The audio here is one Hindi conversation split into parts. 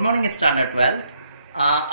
Good morning standard 12।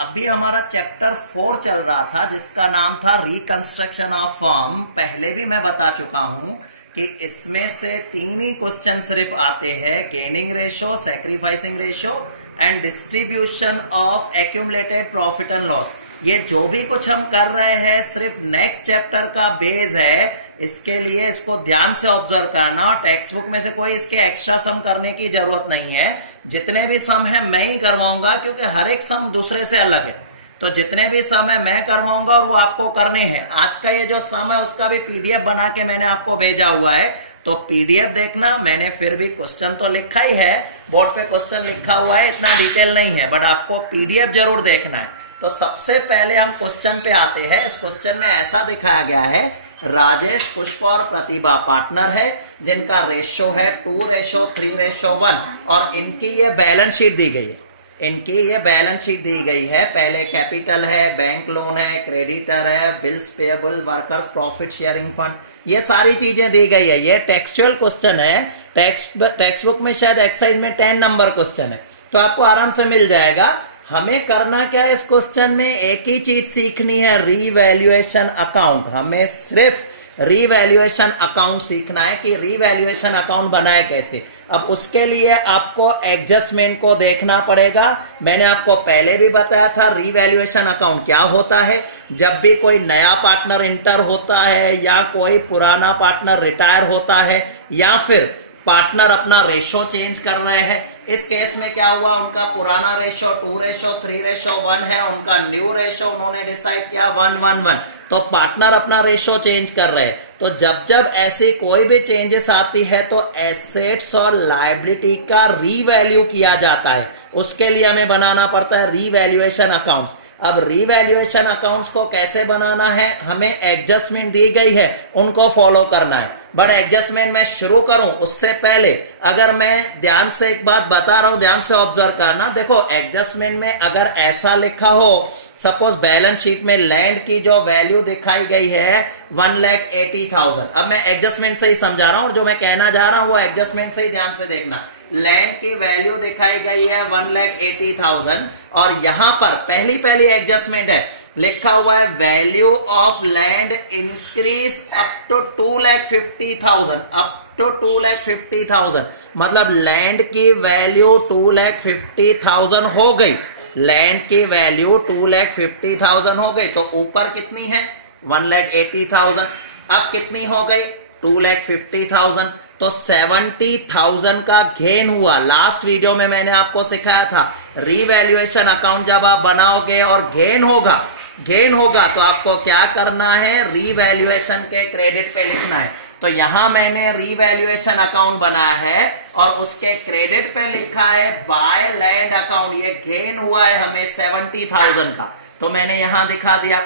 अभी हमारा चैप्टर 4 चल रहा था जिसका नाम था रिकंस्ट्रक्शन ऑफ फॉर्म। पहले भी मैं बता चुका हूं कि इसमें से 3 ही क्वेश्चन सिर्फ आते हैं, gaining ratio, sacrificing ratio and distribution of accumulated profit and loss. ये जो भी कुछ हम कर रहे हैं सिर्फ नेक्स्ट चैप्टर का बेस है, इसके लिए इसको ध्यान से ऑब्जर्व करना और टेक्स्ट बुक में से कोई इसके एक्स्ट्रा सम करने की जरूरत नहीं है। जितने भी सम है मैं ही करवाऊंगा क्योंकि हर एक सम दूसरे से अलग है, तो जितने भी सम है मैं करवाऊंगा और वो आपको करने हैं। आज का ये जो सम है उसका भी पीडीएफ बना के मैंने आपको भेजा हुआ है, तो पीडीएफ देखना। मैंने फिर भी क्वेश्चन तो लिखा ही है, बोर्ड पे क्वेश्चन लिखा हुआ है, इतना डिटेल नहीं है, बट आपको पीडीएफ जरूर देखना है। तो सबसे पहले हम क्वेश्चन पे आते हैं। इस क्वेश्चन में ऐसा दिखाया गया है, राजेश, पुष्प और प्रतिभा पार्टनर है जिनका रेशो है 2:3:1 और इनकी ये बैलेंस शीट दी गई है। इनकी ये बैलेंस शीट दी गई है। पहले कैपिटल है, बैंक लोन है, क्रेडिटर है, bills payable, workers profit sharing fund, ये सारी चीजें दी गई है। ये टेक्सचुअल क्वेश्चन है, टेक्स्ट बुक में शायद एक्सरसाइज में 10 नंबर क्वेश्चन है, तो आपको आराम से मिल जाएगा। हमें करना क्या है इस क्वेश्चन में, एक ही चीज सीखनी है, रीवैल्यूएशन अकाउंट। हमें सिर्फ रीवैल्यूएशन अकाउंट सीखना है कि रीवैल्यूएशन अकाउंट बनाए कैसे। अब उसके लिए आपको एडजस्टमेंट को देखना पड़ेगा। मैंने आपको पहले भी बताया था रीवैल्यूएशन अकाउंट क्या होता है। जब भी कोई नया पार्टनर इंटर होता है या कोई पुराना पार्टनर रिटायर होता है या फिर पार्टनर अपना रेशो चेंज कर रहे हैं, इस केस में क्या हुआ, उनका पुराना रेशो 2:3:1 है, उनका न्यू रेशो उन्होंने डिसाइड किया 1:1:1, तो पार्टनर अपना रेशो चेंज कर रहे हैं। तो जब जब ऐसी कोई भी चेंजेस आती है तो एसेट्स और लायबिलिटी का रीवैल्यू किया जाता है। उसके लिए हमें बनाना पड़ता है रीवैल्यूएशन अकाउंट्स। अब रीवैल्यूएशन अकाउंट्स को कैसे बनाना है, हमें एडजस्टमेंट दी गई है, उनको फॉलो करना है। बट एडजस्टमेंट मैं शुरू करूं उससे पहले अगर मैं ध्यान से एक बात बता रहा हूं, ध्यान से ऑब्जर्व करना। देखो एडजस्टमेंट में अगर ऐसा लिखा हो, सपोज बैलेंस शीट में लैंड की जो वैल्यू दिखाई गई है 1,80,000। अब मैं एडजस्टमेंट से ही समझा रहा हूं और जो मैं कहना जा रहा हूं वो एडजस्टमेंट से ही ध्यान से देखना। लैंड की वैल्यू दिखाई गई है 1,80,000 और यहां पर पहली एडजस्टमेंट है, लिखा हुआ है value of land increase up to 2,50,000, up to 2,50,000, मतलब लैंड की वैल्यू 2,50,000 हो गई। लैंड की वैल्यू 2,50,000 हो गई, तो ऊपर कितनी है 1,80,000, अब कितनी हो गई 2,50,000, तो 70,000 का गेन हुआ। लास्ट वीडियो में मैंने आपको सिखाया था रीवैल्यूएशन अकाउंट जब आप बनाओगे और गेन होगा तो आपको क्या करना है, रीवैल्यूएशन के क्रेडिट पे लिखना है। तो यहां मैंने रीवैल्यूएशन अकाउंट बनाया है और उसके क्रेडिट पे लिखा है बाय लैंड अकाउंट। ये गेन हुआ है हमें 70,000 का, तो मैंने यहां दिखा दिया।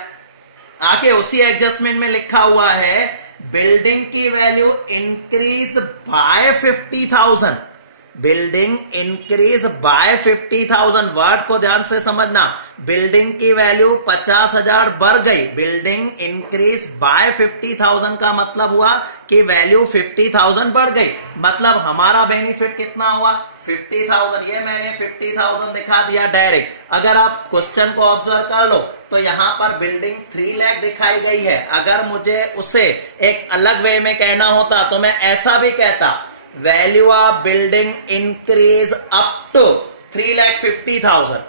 आगे उसी एडजस्टमेंट में लिखा हुआ है बिल्डिंग की value increase by 50,000, building increase by 50,000। Word को ध्यान से समझना, बिल्डिंग की वैल्यू 50,000 बढ़ गई, बिल्डिंग इंक्रीज बाय 50,000 का मतलब हुआ कि वैल्यू 50,000 बढ़ गई, मतलब हमारा बेनिफिट कितना हुआ 50,000। ये मैंने 50,000 दिखा दिया डायरेक्ट। अगर आप क्वेश्चन को ऑब्जर्व कर लो तो यहां पर बिल्डिंग 3 लाख दिखाई गई है। अगर मुझे उसे एक अलग वे में कहना होता तो मैं ऐसा भी कहता, value of building increase up to 3,50,000।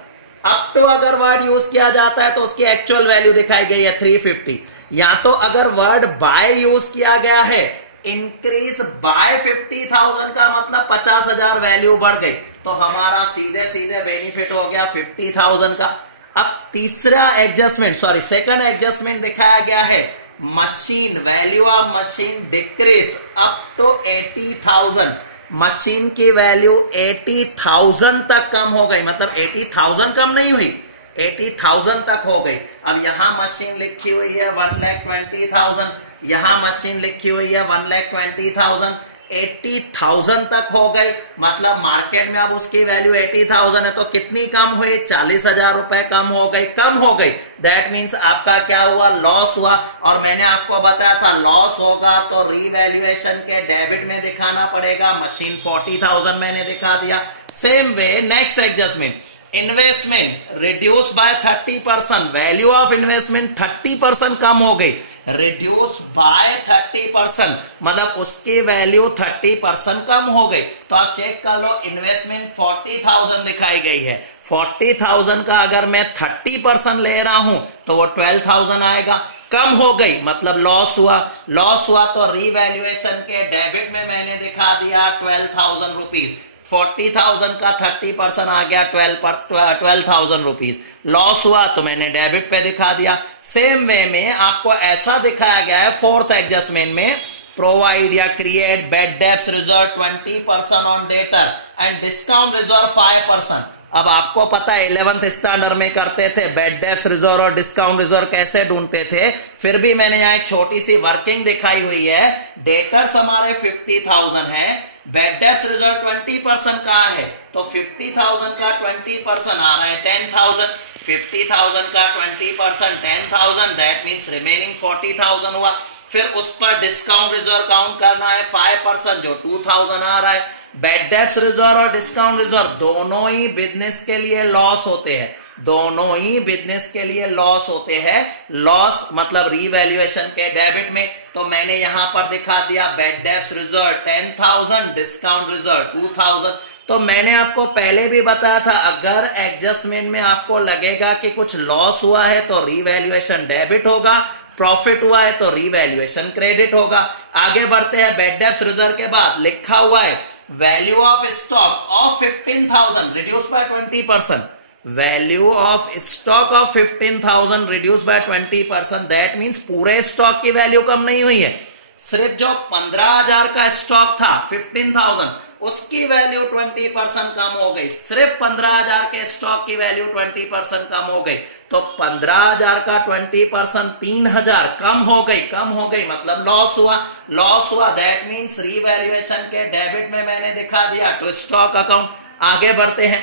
Up to अगर वर्ड यूज किया जाता है तो उसकी एक्चुअल वैल्यू दिखाई गई है 350। या तो अगर वर्ड बाय यूज किया गया है, इंक्रीज बाय 50,000 का मतलब 50,000 वैल्यू बढ़ गई, तो हमारा सीधे सीधे बेनिफिट हो गया 50,000 का। अब सेकंड एडजस्टमेंट दिखाया गया है machine, value of machine decrease up to 80,000। Machine की वैल्यू 80,000 तक कम हो गई, मतलब 80,000 कम नहीं हुई, 80,000 तक हो गई। अब यहां मशीन लिखी हुई है 1,20,000, यहां मशीन लिखी हुई है 1,20,000, 80,000 तक हो गई, मतलब मार्केट में अब उसकी वैल्यू 80,000 है, तो कितनी कम हुई 40,000 रुपए कम हो गई। दैट मीन्स आपका क्या हुआ, लॉस हुआ। और मैंने आपको बताया था लॉस होगा तो रीवैल्यूएशन के डेबिट में दिखाना पड़ेगा। मशीन 40,000 मैंने दिखा दिया। Same way next adjustment, investment reduce by 30%, value of investment 30% कम हो गई, रिड्यूस बाय 30%, मतलब उसकी वैल्यू 30% कम हो गई। तो आप चेक कर लो, इन्वेस्टमेंट 40,000 दिखाई गई है, 40,000 का अगर मैं 30% ले रहा हूं तो वो 12,000 आएगा, कम हो गई मतलब लॉस हुआ, लॉस हुआ तो रीवैल्यूएशन के डेबिट में मैंने दिखा दिया 12,000 रुपीज, 40,000 का 30% आ गया 12,000 रुपीज, लॉस हुआ तो मैंने डेबिट पे दिखा दिया। सेम वे में आपको ऐसा दिखाया गया है फोर्थ एडजस्टमेंट में, प्रोवाइड या create bad debts reserve 20% on debtor and discount reserve 5%। अब आपको पता है 11th स्टैंडर्ड में करते थे बैड डेब्ट्स रिजर्व और डिस्काउंट रिजर्व कैसे ढूंढते थे, फिर भी मैंने यहाँ एक छोटी सी वर्किंग दिखाई हुई है। डेटर्स हमारे 50,000 है, बैड डेब्ट्स रिजर्व 20% का है, तो 50,000 का 20% आ रहा है 10,000, 50,000 का 20% 10,000, दैट मीन्स रिमेनिंग 40,000 हुआ। फिर उस पर डिस्काउंट रिजर्व काउंट करना है 5% जो 2,000 आ रहा है। बैड डेब्ट्स रिजर्व और डिस्काउंट रिजर्व दोनों ही बिजनेस के लिए लॉस होते हैं, दोनों ही बिजनेस के लिए लॉस होते हैं, लॉस मतलब रीवैल्यूएशन के डेबिट में। तो मैंने यहां पर दिखा दिया bad debts reserve 10,000, discount reserve 2,000। तो मैंने आपको पहले भी बताया था, अगर एडजस्टमेंट में आपको लगेगा कि कुछ लॉस हुआ है तो रीवैल्यूएशन डेबिट होगा, प्रॉफिट हुआ है तो रीवैल्यूएशन क्रेडिट होगा। आगे बढ़ते हैं, बैड डेब्ट्स रिजर्व के बाद लिखा हुआ है value of stock of 15,000 reduce by 20%, value of stock of 15,000 reduce by 20%, that means पूरे स्टॉक की वैल्यू कम नहीं हुई है, सिर्फ जो 15,000 का स्टॉक था 15,000 उसकी वैल्यू 20% कम हो गई, सिर्फ 15,000 के स्टॉक की वैल्यू 20% कम हो गई। तो 15,000 का 20% 3,000 कम हो गई मतलब लॉस हुआ, लॉस हुआ, दैट मींस रीवैल्यूएशन के डेबिट में मैंने दिखा दिया टू स्टॉक अकाउंट। आगे बढ़ते हैं,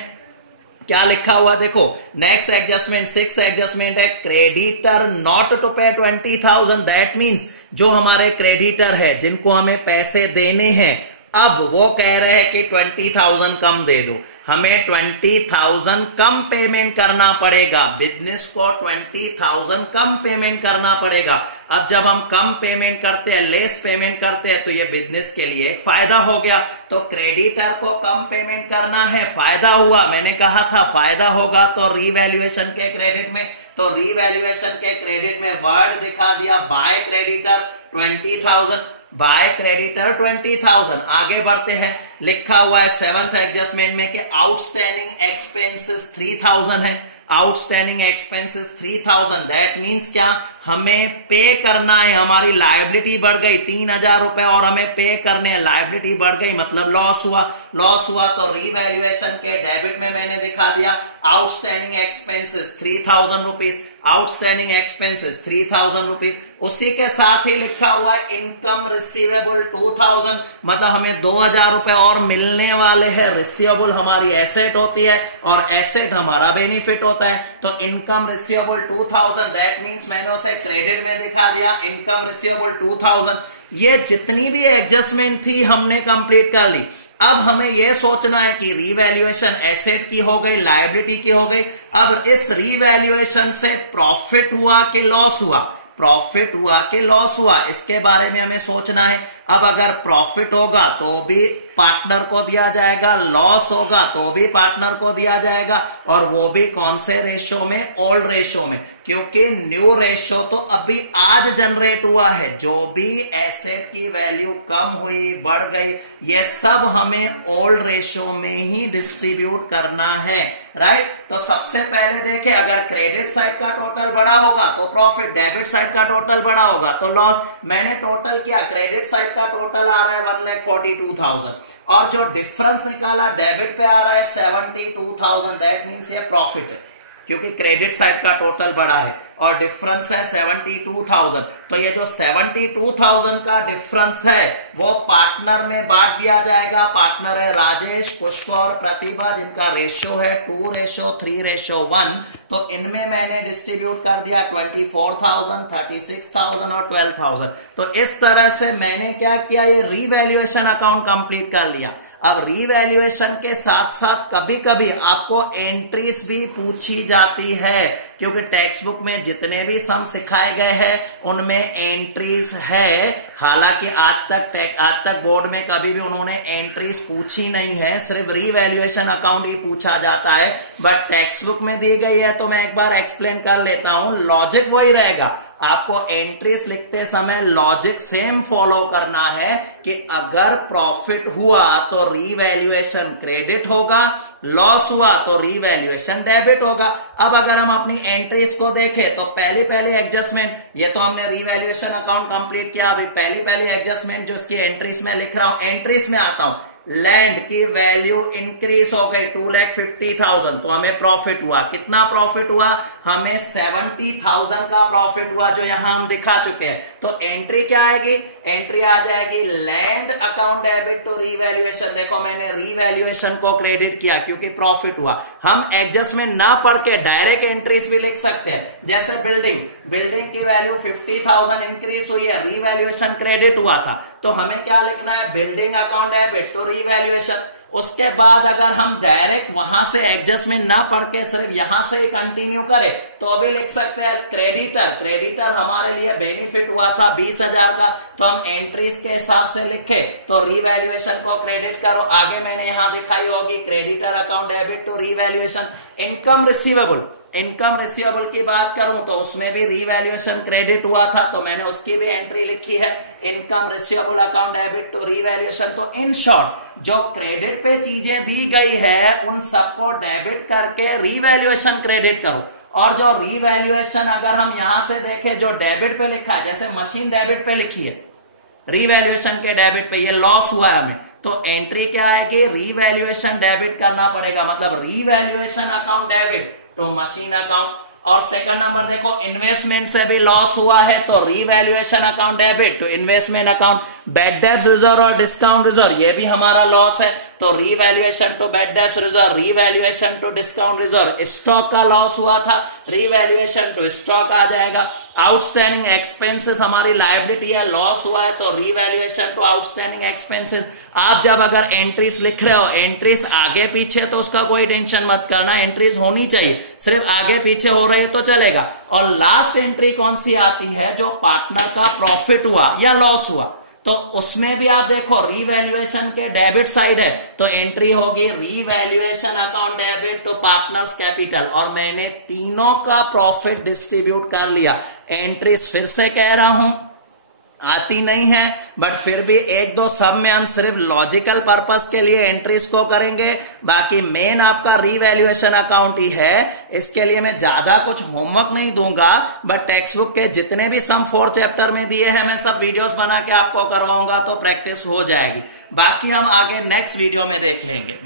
क्या लिखा हुआ देखो, नेक्स्ट एडजस्टमेंट 6 एडजस्टमेंट है, क्रेडिटर नॉट टू पे 20,000, दैट मींस जो हमारे क्रेडिटर है जिनको हमें पैसे देने हैं, अब वो कह रहे हैं कि 20,000 कम दे दो, हमें 20,000 कम पेमेंट करना पड़ेगा, बिजनेस को 20,000 कम पेमेंट करना पड़ेगा। अब जब हम कम पेमेंट करते हैं, लेस पेमेंट करते हैं, तो ये बिजनेस के लिए एक फायदा हो गया। तो क्रेडिटर को कम पेमेंट करना है, फायदा हुआ, मैंने कहा था फायदा होगा तो रीवैल्यूएशन के क्रेडिट में, तो रीवैल्यूएशन के क्रेडिट में वर्ड दिखा दिया बाय क्रेडिटर 20,000, बाय क्रेडिटर 20,000। आगे बढ़ते हैं, लिखा हुआ है 7th एडजस्टमेंट में कि आउटस्टैंडिंग एक्सपेंसेस 3,000 है, आउटस्टैंडिंग एक्सपेंसेस 3,000, दैट मींस क्या, हमें पे करना है, हमारी लायबिलिटी बढ़ गई 3,000 रुपए और हमें पे करने हैं, लायबिलिटी बढ़ गई मतलब लॉस हुआ, लॉस हुआ तो रीवैल्यूएशन के डेबिट में मैंने दिखा दिया outstanding expenses 3,000 rupees, outstanding expenses 3,000 rupees. उसी के साथ ही लिखा हुआ है इनकम रिसीवेबल 2,000, मतलब हमें 2,000 रुपए और मिलने वाले हैं। रिसीवेबल हमारी एसेट होती है और एसेट हमारा बेनिफिट होता है, तो इनकम रिसीवेबल 2,000, दैट मींस मैंने उसे क्रेडिट में दिखा दिया इनकम रिसीवेबल 2,000। ये जितनी भी एडजस्टमेंट थी हमने कंप्लीट कर ली। अब हमें यह सोचना है कि रीवैल्यूएशन एसेट की हो गई, लायबिलिटी की हो गई, अब इस रीवैल्यूएशन से प्रॉफिट हुआ कि लॉस हुआ, प्रॉफिट हुआ कि लॉस हुआ, इसके बारे में हमें सोचना है। अब अगर प्रॉफिट होगा तो भी पार्टनर को दिया जाएगा, लॉस होगा तो भी पार्टनर को दिया जाएगा, और वो भी कौन से रेशो में, ओल्ड रेशो में, क्योंकि न्यू रेशो तो अभी आज जनरेट हुआ है। जो भी एसेट की वैल्यू कम हुई, बढ़ गई, ये सब हमें ओल्ड रेशो में ही डिस्ट्रीब्यूट करना है, राइट। तो सबसे पहले देखें, अगर क्रेडिट साइड का टोटल बड़ा होगा तो प्रॉफिट, डेबिट साइड का टोटल बड़ा होगा तो लॉस। मैंने टोटल किया, क्रेडिट साइड का टोटल आ रहा है 1,42,000 और जो डिफरेंस निकाला डेबिट पे आ रहा है 72,000, दैट मींस ये प्रॉफिट है, क्योंकि क्रेडिट साइड का टोटल बड़ा है और डिफरेंस है 72,000। तो ये जो 72,000 का डिफरेंस है वो पार्टनर में बांट दिया जाएगा। पार्टनर है राजेश, पुष्प और प्रतिभा, जिनका रेशो है 2:3:1। तो इनमें मैंने डिस्ट्रीब्यूट कर दिया 24,000, 36,000 और 12,000। तो इस तरह से मैंने क्या किया, ये रीवैल्यूएशन अकाउंट कंप्लीट कर लिया। अब रीवैल्यूएशन के साथ साथ कभी कभी आपको एंट्रीज भी पूछी जाती है, क्योंकि टेक्स्ट बुक में जितने भी सम सिखाए गए हैं उनमें एंट्रीज है। हालांकि आज तक बोर्ड में कभी भी उन्होंने एंट्रीज पूछी नहीं है, सिर्फ रीवैल्यूएशन अकाउंट ही पूछा जाता है। बट टेक्स्ट बुक में दी गई है तो मैं एक बार एक्सप्लेन कर लेता हूं। लॉजिक वही रहेगा, आपको एंट्रीज लिखते समय लॉजिक सेम फॉलो करना है कि अगर प्रॉफिट हुआ तो रीवैल्यूएशन क्रेडिट होगा, लॉस हुआ तो रीवैल्यूएशन डेबिट होगा। अब अगर हम अपनी एंट्रीज को देखें तो पहली एडजस्टमेंट, ये तो हमने रीवैल्यूएशन अकाउंट कंप्लीट किया। अभी पहली एडजस्टमेंट जो इसकी एंट्रीज में लिख रहा हूं, एंट्रीज में आता हूं, लैंड की वैल्यू इंक्रीज हो गई 2,50,000, तो हमें प्रॉफिट हुआ। कितना प्रॉफिट हुआ? हमें 70,000 का प्रॉफिट हुआ, जो यहां हम दिखा चुके हैं। तो एंट्री क्या आएगी? एंट्री आ जाएगी land account debit to revaluation. देखो मैंने रीवैल्यूएशन को क्रेडिट किया क्योंकि प्रॉफिट हुआ। हम एडजस्टमेंट ना पढ़ के डायरेक्ट एंट्रीज भी लिख सकते हैं। जैसे बिल्डिंग की वैल्यू 50,000 इंक्रीज हुई है, रीवैल्यूएशन क्रेडिट हुआ था, तो हमें क्या लिखना है? Building account debit to revaluation. उसके बाद अगर हम डायरेक्ट वहां से एडजस्टमेंट ना पढ़ के सिर्फ यहां से ही कंटिन्यू करें तो भी लिख सकते हैं क्रेडिटर हमारे लिए बेनिफिट हुआ था 20,000 का, तो हम एंट्रीज के हिसाब से लिखे तो रीवैल्यूएशन को क्रेडिट करो। आगे मैंने यहां दिखाई होगी creditor account debit to revaluation. Income receivable की बात करूं तो उसमें भी रीवैल्यूएशन क्रेडिट हुआ था, तो मैंने उसकी भी एंट्री लिखी है, income receivable account debit to revaluation. तो इन शॉर्ट जो क्रेडिट पे चीजें दी गई है उन सबको डेबिट करके रीवैल्यूएशन क्रेडिट करो। और जो रीवैल्यूएशन अगर हम यहां से देखें जो डेबिट पे लिखा है, जैसे मशीन डेबिट पे लिखी है, रीवैल्यूएशन के डेबिट पे ये लॉस हुआ है हमें, तो एंट्री क्या आएगी? रीवैल्यूएशन डेबिट करना पड़ेगा, मतलब revaluation account debit to machine account. और सेकंड नंबर देखो, इन्वेस्टमेंट से भी लॉस हुआ है तो revaluation account debit to investment account. Bad डेब्ट रिजर्व और डिस्काउंट रिजर्व ये भी हमारा लॉस है, तो रीवैल्यूएशन टू बैड डेब्ट reserve, revaluation to discount reserve. Stock का लॉस हुआ था, रीवैल्यूएशन टू स्टॉक आ जाएगा। आउटस्टैंडिंग एक्सपेंसेस हमारी लायबिलिटी है, लॉस हुआ है तो रीवैल्यूएशन टू आउटस्टैंडिंग एक्सपेंसेस। आप जब अगर एंट्रीज लिख रहे हो, एंट्रीज आगे पीछे तो उसका कोई टेंशन मत करना, एंट्रीज होनी चाहिए, सिर्फ आगे पीछे हो रही है तो चलेगा। और लास्ट एंट्री कौन सी आती है? जो पार्टनर का प्रॉफिट हुआ या लॉस हुआ, तो उसमें भी आप देखो रीवैल्यूएशन के डेबिट साइड है, तो एंट्री होगी revaluation account debit to partners capital. और मैंने तीनों का प्रॉफिट डिस्ट्रीब्यूट कर लिया। एंट्रीज फिर से कह रहा हूं आती नहीं है, बट फिर भी एक दो सब में हम सिर्फ लॉजिकल पर्पस के लिए एंट्रीज को करेंगे, बाकी मेन आपका रीवैल्यूएशन अकाउंट ही है। इसके लिए मैं ज्यादा कुछ होमवर्क नहीं दूंगा, बट टेक्स्ट बुक के जितने भी सम 4 चैप्टर में दिए हैं मैं सब वीडियोस बना के आपको करवाऊंगा, तो प्रैक्टिस हो जाएगी। बाकी हम आगे नेक्स्ट वीडियो में देख लेंगे।